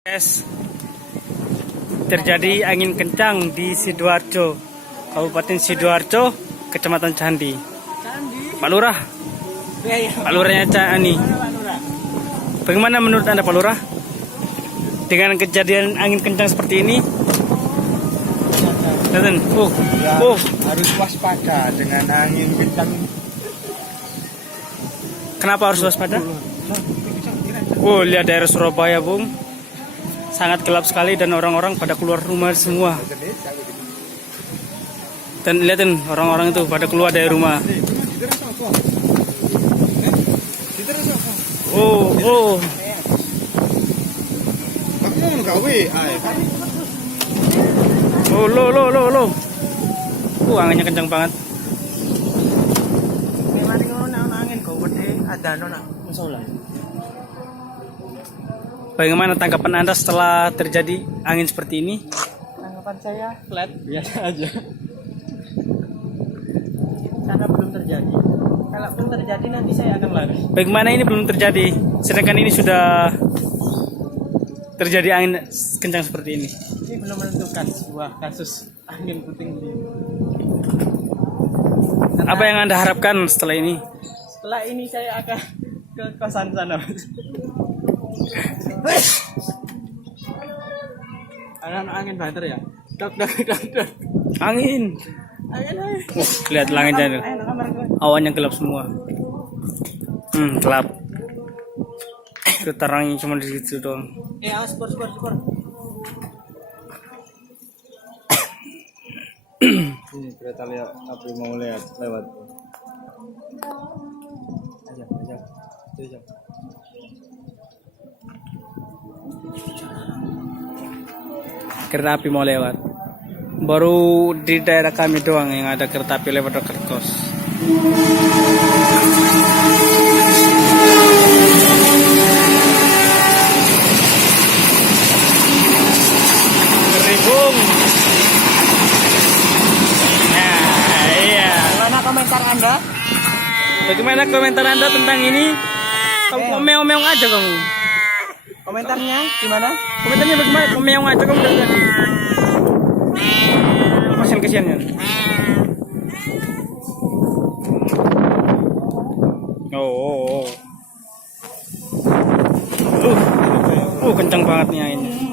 Guys, terjadi angin kencang di Sidoarjo, Kabupaten Sidoarjo, Kecamatan Candi. Pak Lurah, Pak Lurahnya Candi. Bagaimana menurut Anda, Pak Lurah, dengan kejadian angin kencang seperti ini? Harus waspada dengan angin kencang. Kenapa harus waspada? Lihat daerah Surabaya, Bung. Sangat gelap sekali dan orang-orang pada keluar rumah semua. Dan lihatin orang-orang itu pada keluar dari rumah. Anginnya kencang banget. Bagaimana tanggapan Anda setelah terjadi angin seperti ini? Tanggapan saya flat, Biasa aja. karena belum terjadi. Kalau belum terjadi nanti saya akan lari. Bagaimana ini belum terjadi, sedangkan ini sudah terjadi angin kencang seperti ini? Ini belum menentukan sebuah kasus angin puting beliung. Apa yang Anda harapkan setelah ini? Setelah ini saya akan ke kosan sana. Ada angin banter ya? Dok. Angin. Angin. Lihat langitnya, awannya gelap semua. Gelap. Terangnya cuma di situ doang. Spor. Ini kereta api mau lewat. Aja. Kereta api mau lewat. Baru di daerah kami doang yang ada kereta api lewat dekat kos. Bung. Nah, iya. Bagaimana komentar Anda tentang ini? Kamu meong-meong aja kamu. Komentarnya gimana? Komentarnya bagaimana? Kamu meong aja kamu dari tadi. Kesiannya. Kencang banget nih anginnya.